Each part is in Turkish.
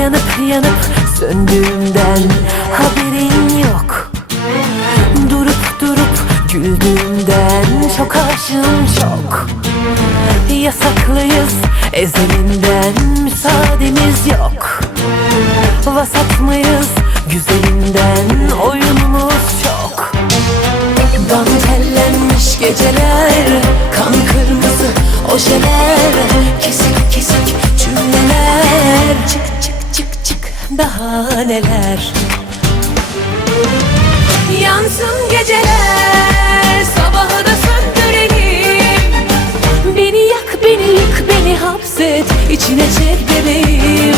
Yanıp yanıp söndüğümden haberin yok. Durup durup güldüğümden çok aşığım çok. Yasaklıyız ezelinden müsaademiz yok. Vasat mıyız güzelinden oyunumuz çok. Dantellenmiş geceler Kan kırmızı ojeler. Kesik kesik daha Yansın geceler Sabahı da söndürelim. Beni yak beni yık beni hapset içine çek bebeğim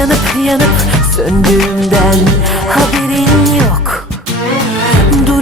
yanıp yanıp söndüğümden